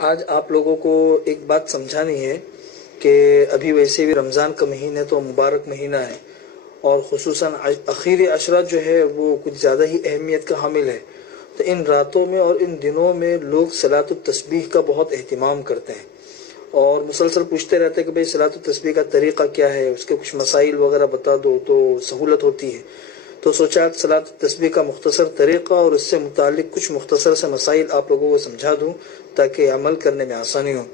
آج آپ لوگوں کو ایک بات سمجھانی ہے کہ ابھی ویسے بھی رمضان کا مہینہ تو مبارک مہینہ ہے، اور خصوصاً آخری عشرہ جو ہے وہ کچھ زیادہ ہی اہمیت کا حامل ہے۔ تو ان راتوں میں اور ان دنوں میں لوگ صلاۃ التسبیح کا بہت اہتمام کرتے ہیں، اور مسلسل پوچھتے رہتے ہیں کہ بھئی صلاۃ التسبیح کا طریقہ کیا ہے، اس کے کچھ مسائل وغیرہ بتا دو تو سہولت ہوتی ہے۔ تو سوچا صلاۃ التسبیح کا مختصر طریقہ اور اس سے متعلق کچھ مختصر سے مسائل آپ لوگوں کو سمجھا دوں تاکہ عمل کرنے میں آسانی ہو۔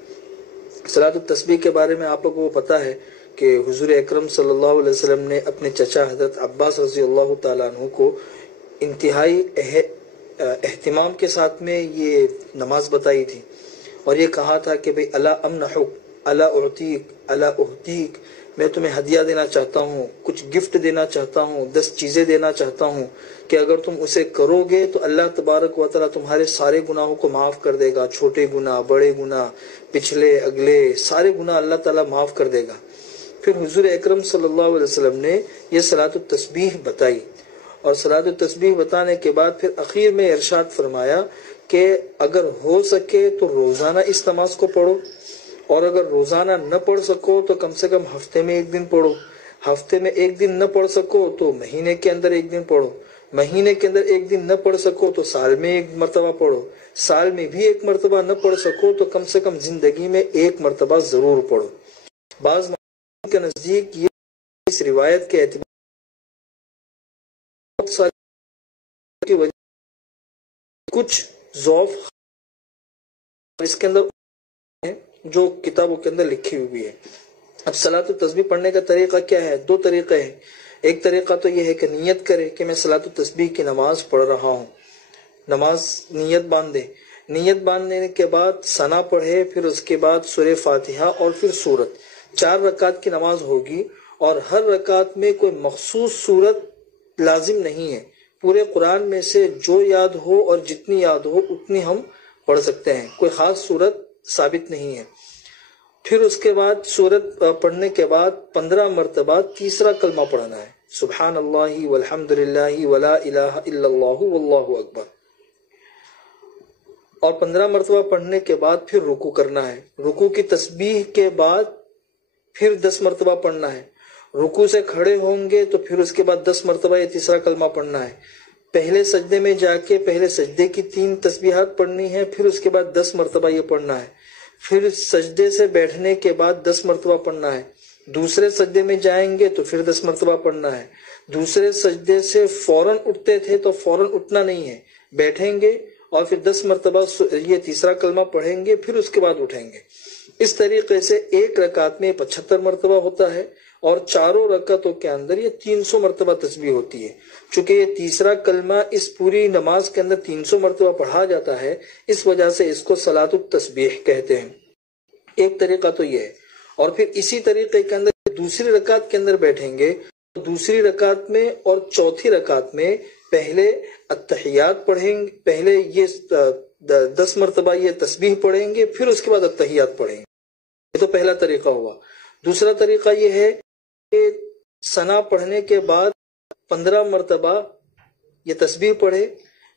صلاۃ التسبیح کے بارے میں آپ لوگوں کو پتہ ہے کہ حضور اکرم صلی اللہ علیہ وسلم نے اپنے چچا حضرت عباس رضی اللہ تعالیٰ عنہ کو انتہائی اہتمام کے ساتھ میں یہ نماز بتائی تھی، اور یہ کہا تھا کہ بھئی الا امنحک الا اعطیک الا اہدیک، میں تمہیں ہدیہ دینا چاہتا ہوں، کچھ گفٹ دینا چاہتا ہوں، 10 چیزیں دینا چاہتا ہوں کہ اگر تم اسے کرو گے تو اللہ تبارک و تعالیٰ تمہارے سارے گناہوں کو معاف کر دے گا، چھوٹے گناہ، بڑے گناہ، پچھلے اگلے سارے گناہ اللہ تعالیٰ معاف کر دے گا۔ پھر حضور اکرم صلی اللہ علیہ وسلم نے یہ صلاۃ التسبیح بتائی، اور صلاۃ التسبیح بتانے کے بعد پھر اخیر میں ارشاد فرمایا کہ اگر ہو سکے تو روزانہ اس نماز کو پڑھو، اور اگر روزانہ نہ پڑھ سکو تو کم سے کم ہفتے میں 1 دن پڑھو، ہفتے میں 1 دن نہ پڑھ سکو تو مہینے کے اندر 1 دن پڑھو، مہینے کے اندر 1 دن نہ پڑھ سکو تو سال میں 1 مرتبہ پڑھو، سال میں بھی 1 مرتبہ نہ پڑھ سکو تو کم سے کم زندگی میں 1 مرتبہ ضرور پڑھو۔ بعض کے نزدیک یہ اس روایت کے اعتبار کی وجہ کچھ ضعف اس کے اندر جو کتابوں کے اندر لکھی ہوئی ہے۔ اب صلاۃ التسبیح پڑھنے کا طریقہ کیا ہے؟ 2 طریقے ہیں۔ ایک طریقہ تو یہ ہے کہ نیت کرے کہ میں صلاۃ التسبیح کی نماز پڑھ رہا ہوں، نماز نیت باندھے، نیت باندھنے کے بعد ثنا پڑھے، پھر اس کے بعد سورہ فاتحہ اور پھر سورت، 4 رکعت کی نماز ہوگی، اور ہر رکعت میں کوئی مخصوص سورت لازم نہیں ہے، پورے قرآن میں سے جو یاد ہو اور جتنی یاد ہو اتنی ہم پڑھ سکتے ہیں، کوئی خاص سورت ثابت نہیں ہے۔ پھر اس کے بعد سورت پڑھنے کے بعد 15 مرتبہ تیسرا کلمہ پڑھنا ہے، سبحان اللہ والحمد للہ ولا الہ الا اللہ واللہ اکبر، اور 15 مرتبہ پڑھنے کے بعد پھر رکوع کرنا ہے، رکوع کی تسبیح کے بعد پھر 10 مرتبہ پڑھنا ہے، رکوع سے کھڑے ہوں گے تو پھر اس کے بعد 10 مرتبہ یہ تیسرا کلمہ پڑھنا ہے، پہلے سجدے میں جا کے پہلے سجدے کی 3 تسبیحات پڑھنی ہے، پھر اس کے بعد 10 مرتبہ یہ پڑھنا ہے، پھر سجدے سے بیٹھنے کے بعد 10 مرتبہ پڑھنا ہے، دوسرے سجدے میں جائیں گے تو پھر 10 مرتبہ پڑھنا ہے، دوسرے سجدے سے فوراً اٹھتے تھے تو فوراً اٹھنا نہیں ہے، بیٹھیں گے اور پھر 10 مرتبہ یہ تیسرا کلمہ پڑھیں گے، پھر اس کے بعد اٹھیں گے۔ اس طریقے سے ایک رکعت میں 75 مرتبہ ہوتا ہے، اور چاروں رکعتوں کے اندر یہ 300 مرتبہ تسبیح ہوتی ہے۔ چونکہ یہ تیسرا کلمہ اس پوری نماز کے اندر 300 مرتبہ پڑھا جاتا ہے، اس وجہ سے اس کو صلاۃ التسبیح کہتے ہیں۔ ایک طریقہ تو یہ ہے، اور پھر اسی طریقے کے اندر دوسری رکعت کے اندر بیٹھیں گے، دوسری رکعت میں اور چوتھی رکعت میں پہلے التحیات پڑھیں گے، پہلے یہ 10 مرتبہ یہ تسبیح پڑھیں گے، پھر اس کے بعد التحیات پڑھیں گے۔ یہ تو پہلا طریقہ ہوا۔ دوسرا طریقہ یہ ہے کہ ثنا پڑھنے کے بعد 15 مرتبہ یہ تسبیح پڑھے،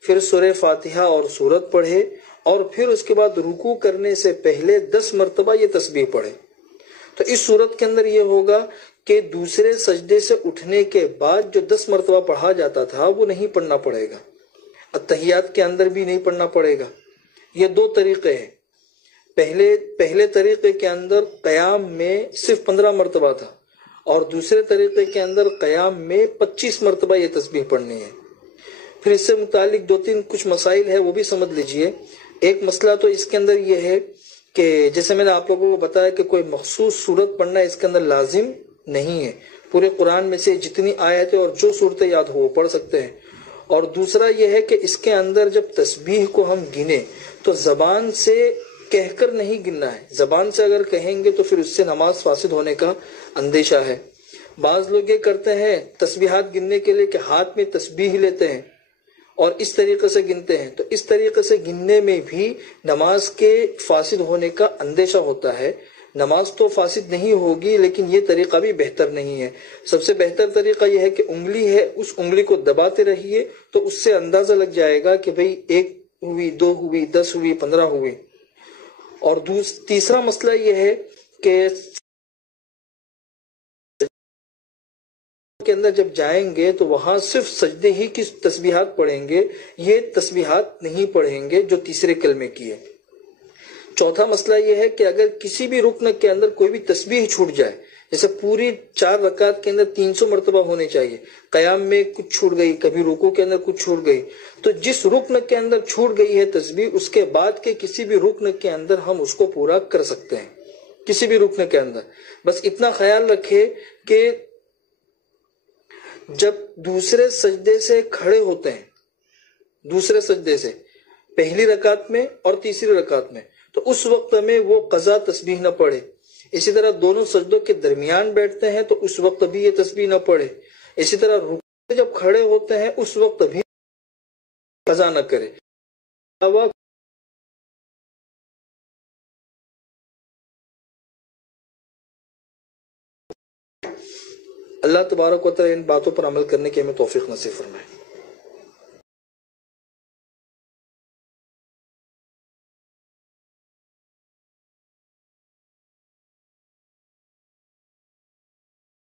پھر سورہ فاتحہ اور سورت پڑھے، اور پھر اس کے بعد رکوع کرنے سے پہلے 10 مرتبہ یہ تسبیح پڑھے۔ تو اس صورت کے اندر یہ ہوگا کہ دوسرے سجدے سے اٹھنے کے بعد جو 10 مرتبہ پڑھا جاتا تھا وہ نہیں پڑھنا پڑے گا، التحیات کے اندر بھی نہیں پڑھنا پڑے گا۔ یہ 2 طریقے ہیں۔ پہلے طریقے کے اندر قیام میں صرف 15 مرتبہ تھا، اور دوسرے طریقے کے اندر قیام میں 25 مرتبہ یہ تسبیح پڑھنی ہے۔ پھر اس سے متعلق 2-3 کچھ مسائل ہے، وہ بھی سمجھ لیجئے۔ ایک مسئلہ تو اس کے اندر یہ ہے کہ جیسے میں نے آپ لوگوں کو بتایا کہ کوئی مخصوص سورت پڑھنا اس کے اندر لازم نہیں ہے، پورے قرآن میں سے جتنی آیتیں اور جو صورتیں یاد ہو وہ پڑھ سکتے ہیں۔ اور دوسرا یہ ہے کہ اس کے اندر جب تسبیح کو ہم گنیں تو زبان سے کہہ کر نہیں گننا ہے، زبان سے اگر کہیں گے تو پھر اس سے نماز فاسد ہونے کا اندیشہ ہے۔ بعض لوگ یہ کرتے ہیں تسبیحات گننے کے لیے کہ ہاتھ میں تسبیح لیتے ہیں اور اس طریقے سے گنتے ہیں، تو اس طریقے سے گننے میں بھی نماز کے فاسد ہونے کا اندیشہ ہوتا ہے۔ نماز تو فاسد نہیں ہوگی، لیکن یہ طریقہ بھی بہتر نہیں ہے۔ سب سے بہتر طریقہ یہ ہے کہ انگلی ہے، اس انگلی کو دباتے رہیے تو اس سے اندازہ لگ جائے گا کہ بھئی 1 ہوئی، 2 ہوئی، 10 ہوئی، 15 ہوئی۔ اور تیسرا مسئلہ یہ ہے کہ کے اندر جب جائیں گے تو وہاں صرف سجدے ہی کی تسبیحات پڑھیں گے، یہ تسبیحات نہیں پڑھیں گے جو تیسرے کلمے کی ہے۔ چوتھا مسئلہ یہ ہے کہ اگر کسی بھی رکن کے اندر کوئی بھی تسبیح چھوٹ جائے، جیسے پوری 4 رکعت کے اندر 300 مرتبہ ہونے چاہیے، قیام میں کچھ چھوٹ گئی، کبھی رکوع کے اندر کچھ چھوٹ گئی، تو جس رکن کے اندر چھوٹ گئی ہے تسبیح، اس کے بعد کے کسی بھی رکن کے اندر ہم اس کو پورا کر سکتے ہیں، کسی بھی رکن کے اندر۔ بس اتنا خیال رکھے کہ جب دوسرے سجدے سے کھڑے ہوتے ہیں، دوسرے سجدے سے پہلی رکعت میں اور تیسری رکعت میں، تو اس وقت میں وہ قضا تسبیح نہ پڑھے۔ اسی طرح دونوں سجدوں کے درمیان بیٹھتے ہیں تو اس وقت بھی یہ تسبیح نہ پڑھے۔ اسی طرح رکوع سے جب کھڑے ہوتے ہیں اس وقت بھی قضا نہ کرے۔ اللہ تبارک و تعالی ان باتوں پر عمل کرنے کی ہمیں توفیق نصیب فرمائے۔